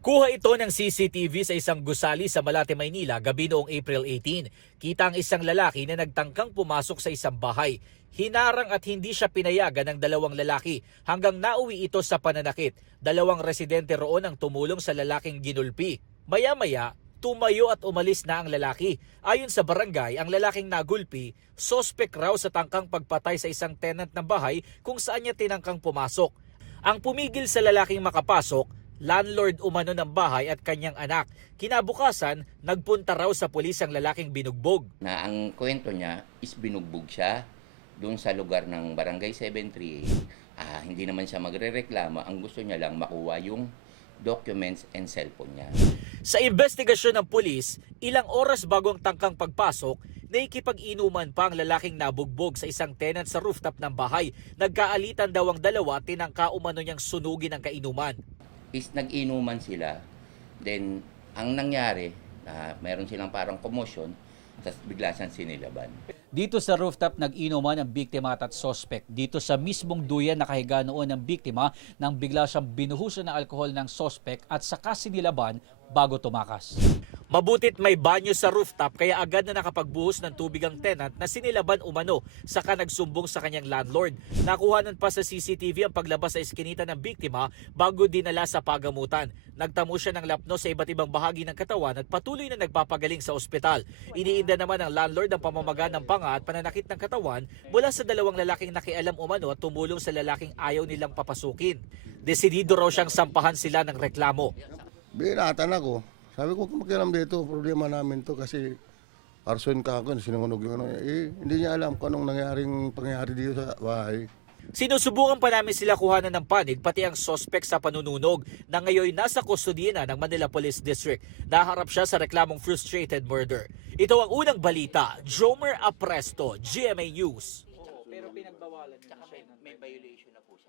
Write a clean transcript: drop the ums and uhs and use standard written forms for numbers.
Kuha ito ng CCTV sa isang gusali sa Malate, Maynila gabi noong April 18. Kita ang isang lalaki na nagtangkang pumasok sa isang bahay. Hinarang at hindi siya pinayagan ng dalawang lalaki hanggang nauwi ito sa pananakit. Dalawang residente roon ang tumulong sa lalaking ginulpi. Maya-maya, tumayo at umalis na ang lalaki. Ayon sa barangay, ang lalaking nagulpi, sospek raw sa tangkang pagpatay sa isang tenant ng bahay kung saan niya tinangkang pumasok. Ang pumigil sa lalaking makapasok, landlord umano ng bahay at kanyang anak. Kinabukasan, nagpunta raw sa pulis ang lalaking binugbog. Na ang kwento niya is binugbog siya doon sa lugar ng Barangay 738. Hindi naman siya magrereklamo. Ang gusto niya lang makuha yung documents and cellphone niya. Sa investigasyon ng pulis, ilang oras bago ang tangkang pagpasok, naikipag-inuman pa ang lalaking nabugbog sa isang tenant sa rooftop ng bahay. Nagkaalitan daw ang dalawa, tinangka umano niyang sunugin ang kainuman. Is nag-inuman sila, then ang nangyari, mayroon silang parang commotion, tapos bigla siyang sinilaban. Dito sa rooftop nag-inuman ang biktima at suspect. Dito sa mismong duyan nakahiga noon ng biktima nang bigla siyang binuhusan ng alkohol ng suspect at saka sinilaban bago tumakas. Mabutit may banyo sa rooftop kaya agad na nakapagbuhos ng tubig ang tenant na sinilaban umano saka nagsumbong sa kanyang landlord. Nakuhanan pa sa CCTV ang paglabas sa eskinita ng biktima bago dinala sa pagamutan. Nagtamo siya ng lapno sa iba't ibang bahagi ng katawan at patuloy na nagpapagaling sa ospital. Iniinda naman ng landlord ang pamamaga ng panga at pananakit ng katawan mula sa dalawang lalaking nakialam umano at tumulong sa lalaking ayaw nilang papasukin. Desidido raw siyang sampahan sila ng reklamo. Binatan ako. Sabi ko, kung makialam dito, problema namin to kasi arson ka ako, sinunog yung ano. Hindi niya alam kung anong pangyayari dito sa bahay. Sinusubukan pa namin sila kuhanan ng panig pati ang suspect sa panununog na ngayon nasa kustodiya na ng Manila Police District. Naharap siya sa reklamong frustrated murder. Ito ang unang balita. Jomer Apresto, GMA News. Pero pinagbawalan niya siya. May violation na po siya.